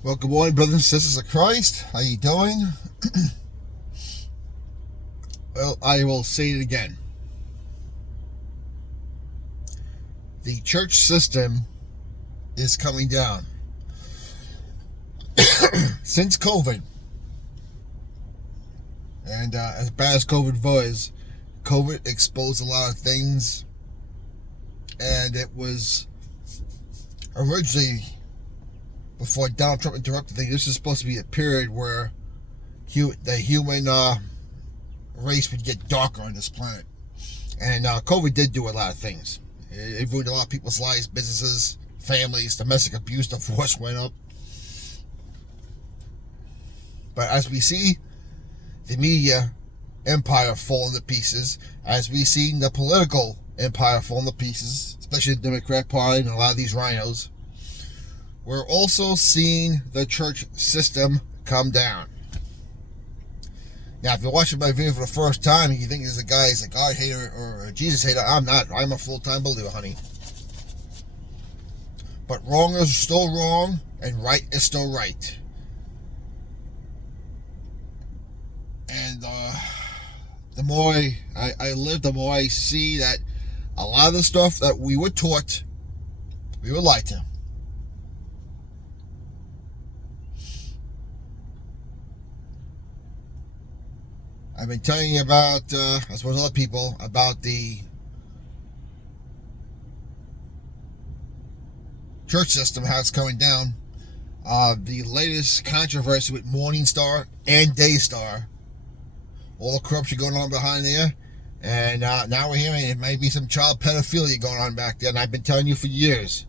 Well, good morning, brothers and sisters of Christ. How you doing? Well, I will say it again. The church system is coming down. Since COVID, and as bad as COVID was, COVID exposed a lot of things, and it was originally, before Donald Trump interrupted things, this was supposed to be a period where the human race would get darker on this planet. And COVID did do a lot of things. It ruined a lot of people's lives, businesses, families, domestic abuse, divorce went up. But as we see the media empire falling to pieces, as we see the political empire falling to pieces, especially the Democrat Party and a lot of these rhinos, we're also seeing the church system come down. Now, if you're watching my video for the first time and you think there's a guy who's a God hater or a Jesus hater, I'm not. I'm a full-time believer, honey. But wrong is still wrong, and right is still right. And the more I live, the more I see that a lot of the stuff that we were taught, we were lied to. I've been telling you about, as well as other people, about the church system, how it's coming down. The latest controversy with Morning Star and Daystar, all the corruption going on behind there, and now we're hearing it might be some child pedophilia going on back there, and I've been telling you for years.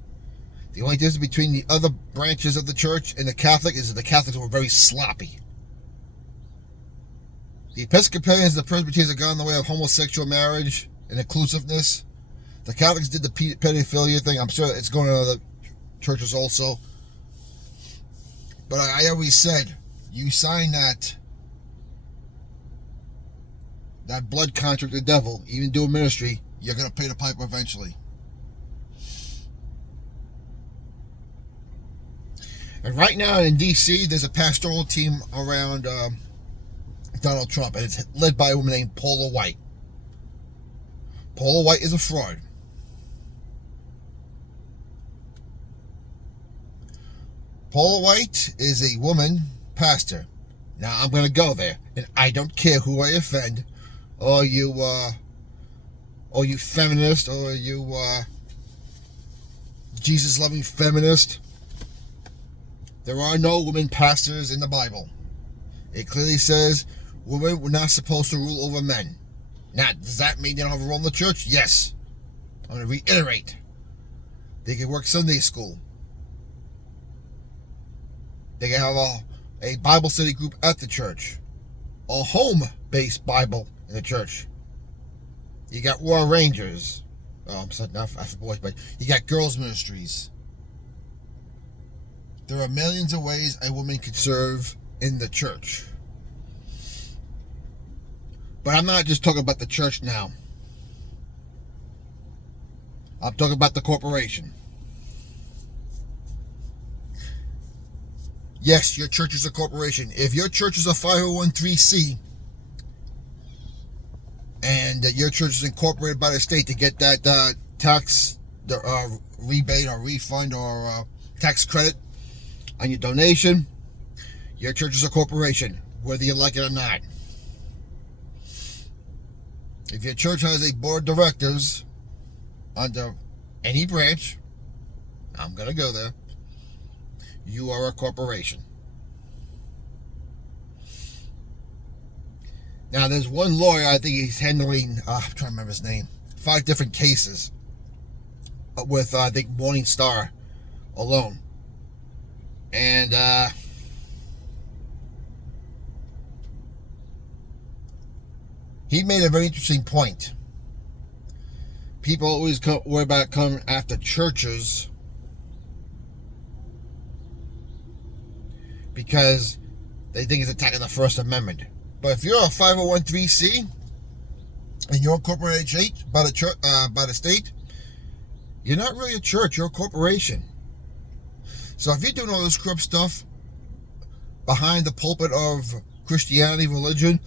The only difference between the other branches of the church and the Catholic is that the Catholics were very sloppy. The Episcopalians and the Presbyterians have gone the way of homosexual marriage and inclusiveness. The Catholics did the pedophilia thing. I'm sure it's going on in other churches also. But I always said, you sign that blood contract with the devil, even do a ministry, you're going to pay the piper eventually. And right now in D.C., there's a pastoral team around Donald Trump, and it's led by a woman named Paula White. Paula White is a fraud. Paula White is a woman pastor. Now I'm going to go there, and I don't care who I offend, or you feminist, or you Jesus-loving feminist. There are no women pastors in the Bible. It clearly says women were not supposed to rule over men. Now, does that mean they don't have a role in the church? Yes. I'm going to reiterate. They can work Sunday school. They can have a Bible study group at the church. A home-based Bible in the church. You got War Rangers. Oh, I'm sorry, not for boys, but you got girls' ministries. There are millions of ways a woman could serve in the church. But I'm not just talking about the church now. I'm talking about the corporation. Yes, your church is a corporation. If your church is a 501c, and your church is incorporated by the state to get that tax rebate or refund or tax credit on your donation, your church is a corporation, whether you like it or not. If your church has a board of directors under any branch, I'm going to go there, you are a corporation. Now, there's one lawyer, I think he's handling, I'm trying to remember his name, 5 different cases with, I think, Morning Star alone. And, he made a very interesting point. People always worry about coming after churches because they think it's attacking the First Amendment. But if you're a 501c and you're incorporated by the state, you're not really a church, you're a corporation. So if you're doing all this corrupt stuff, behind the pulpit of Christianity, religion,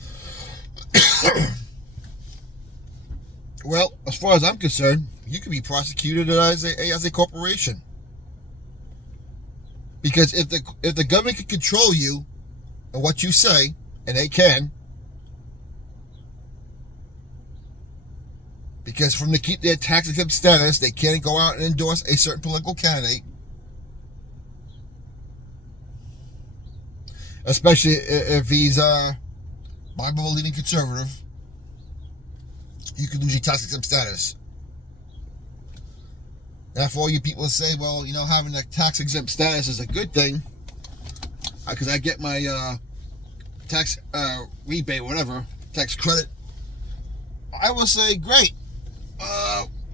well, as far as I'm concerned, you can be prosecuted as a corporation. Because if the government can control you and what you say, and they can, because from to keep their tax exempt status, they can't go out and endorse a certain political candidate, especially if he's a Bible-believing conservative. You could lose your tax exempt status. Now, for all you people that say, well, you know, having a tax exempt status is a good thing because I get my tax rebate, whatever, tax credit, I will say, great.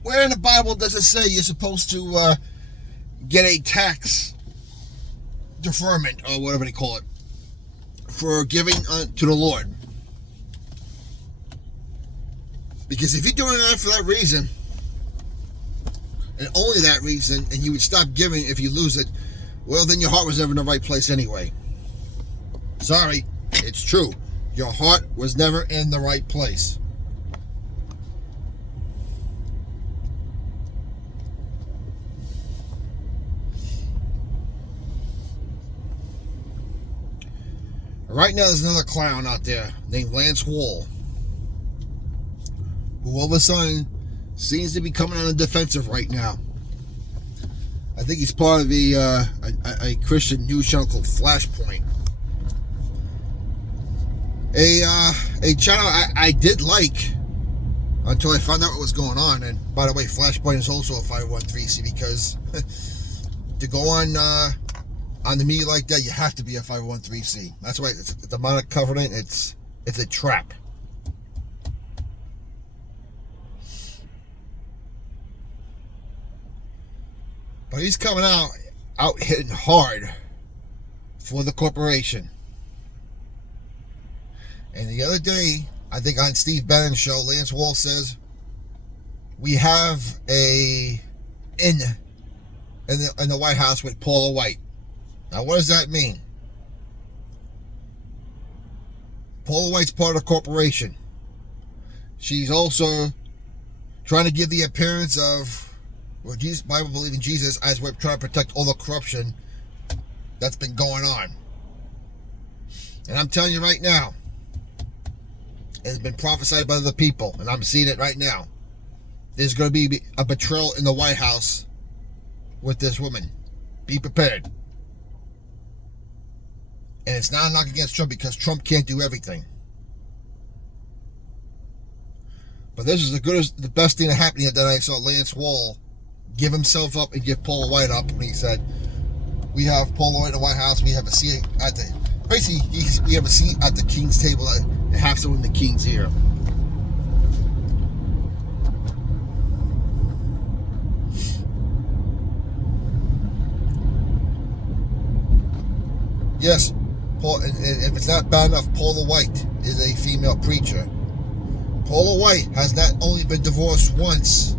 Where in the Bible does it say you're supposed to get a tax deferment, or whatever they call it, for giving to the Lord? Because if you're doing that for that reason, and only that reason, and you would stop giving if you lose it, well, then your heart was never in the right place anyway. Sorry, it's true. Your heart was never in the right place. Right now, there's another clown out there named Lance Wall, who all of a sudden seems to be coming on the defensive right now. I think he's part of a Christian news channel called Flashpoint. A channel I did like until I found out what was going on. And by the way, Flashpoint is also a 501(c)(3) because to go on the media like that, you have to be a 501(c)(3). That's why it's a demonic covenant. It's a trap. But he's coming out hitting hard for the corporation. And the other day, I think on Steve Bannon's show, Lance Wall says, we have in the White House with Paula White. Now, what does that mean? Paula White's part of the corporation. She's also trying to give the appearance of Jesus, Bible believing Jesus, as we're trying to protect all the corruption that's been going on. And I'm telling you right now, it's been prophesied by the people, and I'm seeing it right now. There's going to be a betrayal in the White House with this woman. Be prepared. And it's not a knock against Trump because Trump can't do everything. But this is the best thing that happened here that I saw Lance Wall give himself up and give Paula White up when he said, we have Paula White in the White House, we have a seat at the, basically, we have a seat at the king's table and have someone in the king's ear. Yes, Paul, and if it's not bad enough, Paula White is a female preacher. Paula White has not only been divorced once,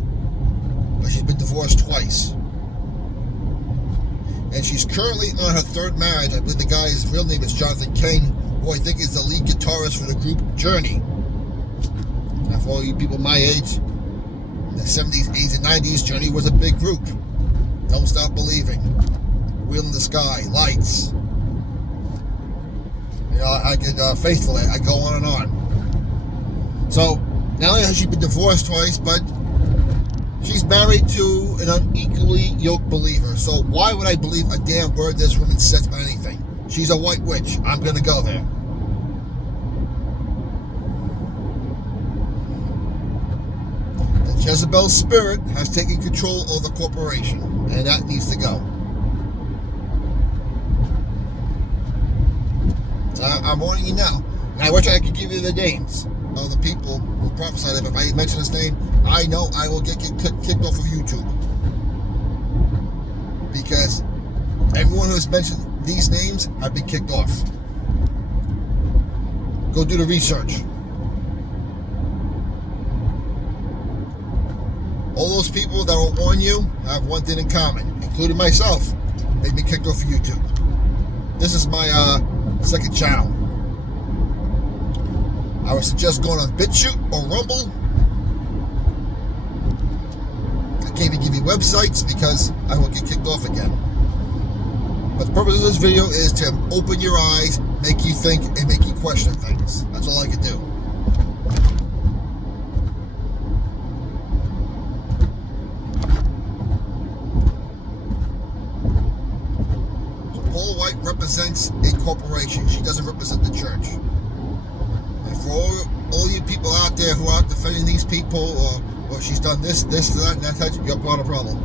but she's been divorced twice. And she's currently on her third marriage. I believe the guy's real name is Jonathan Cain, who I think is the lead guitarist for the group Journey. Now, for all you people my age, in the 70s, 80s, and 90s, Journey was a big group. Don't Stop Believing, Wheel in the Sky, Lights. You know, I could faithfully, I go on and on. So, not only has she been divorced twice, but she's married to an unequally yoked believer. So why would I believe a damn word this woman says about anything? She's a white witch. I'm going to go there. The Jezebel spirit has taken control of the corporation, and that needs to go. So I'm warning you now. And I wish I could give you the names of the people who prophesied that if I mention his name, I know I will get kicked off of YouTube. Because everyone who has mentioned these names have been kicked off. Go do the research. All those people that will warn you have one thing in common, including myself. They've been kicked off of YouTube. This is my second channel. I would suggest going on BitChute or Rumble. I can't even give you websites because I will get kicked off again. But the purpose of this video is to open your eyes, make you think, and make you question things. That's all I can do. Paula White represents a corporation. She doesn't represent the church. And for all you people out there who are defending these people, or she's done this, that, and that, you're part of the problem.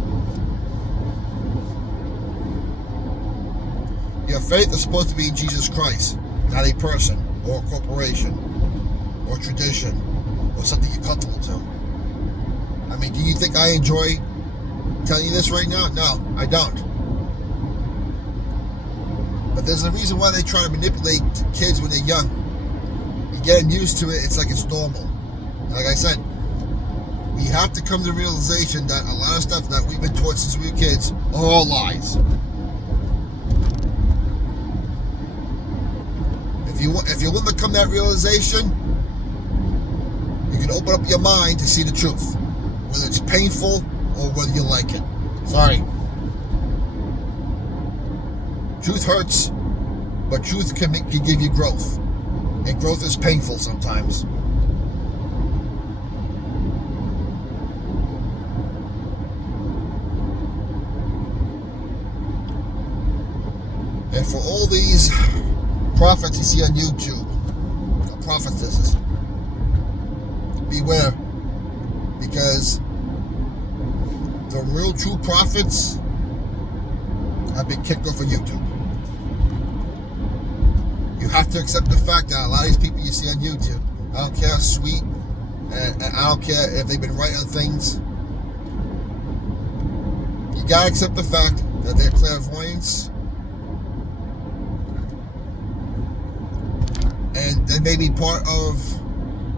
Your faith is supposed to be in Jesus Christ, not a person, or a corporation, or tradition, or something you're comfortable to. I mean, do you think I enjoy telling you this right now? No, I don't. But there's a reason why they try to manipulate kids when they're young. You get them used to it, it's like it's normal. Like I said, we have to come to the realization that a lot of stuff that we've been taught since we were kids are all lies. If you're willing to come to that realization, you can open up your mind to see the truth. Whether it's painful or whether you like it. Sorry. Truth hurts, but truth can give you growth. And growth is painful sometimes. And for all these prophets you see on YouTube, or prophetesses, beware. Because the real true prophets have been kicked off of YouTube. You have to accept the fact that a lot of these people you see on YouTube, I don't care how sweet, and I don't care if they've been right on things, you gotta accept the fact that they're clairvoyants, and they may be part of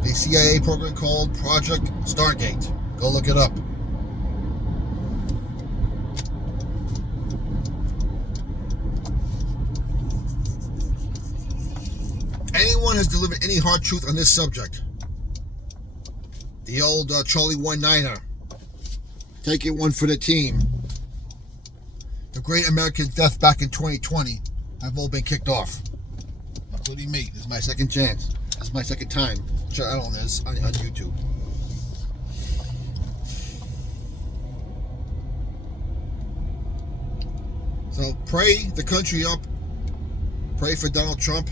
the CIA program called Project Stargate. Go look it up. Anyone has delivered any hard truth on this subject? The old Charlie 1-9er. Take it one for the team. The Great American Theft back in 2020 have all been kicked off, including me. This is my second chance. This is my second time trying on this on YouTube. So pray the country up. Pray for Donald Trump.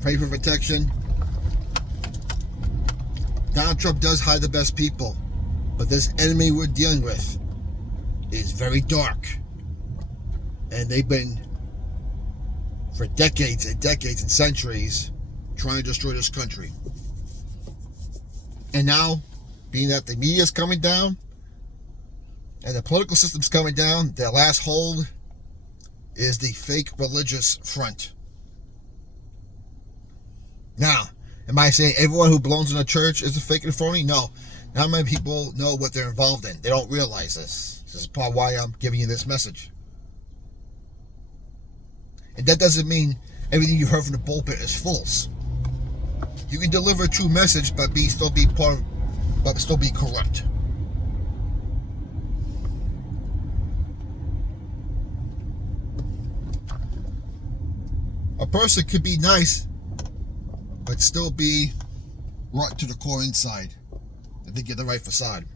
Pray for protection. Donald Trump does hide the best people, but this enemy we're dealing with is very dark. And they've been, for decades and decades and centuries, trying to destroy this country. And now, being that the media is coming down, and the political system's coming down, their last hold is the fake religious front. Now, am I saying everyone who belongs in a church is a fake and phony? No. Not many people know what they're involved in. They don't realize this. This is part of why I'm giving you this message. And that doesn't mean everything you've heard from the pulpit is false. You can deliver a true message, but still be corrupt. A person could be nice, but still be rotten to the core inside if they get the right facade.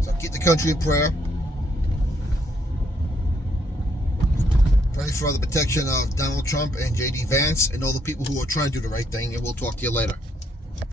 So keep the country in prayer. Pray for the protection of Donald Trump and J.D. Vance and all the people who are trying to do the right thing, and we'll talk to you later.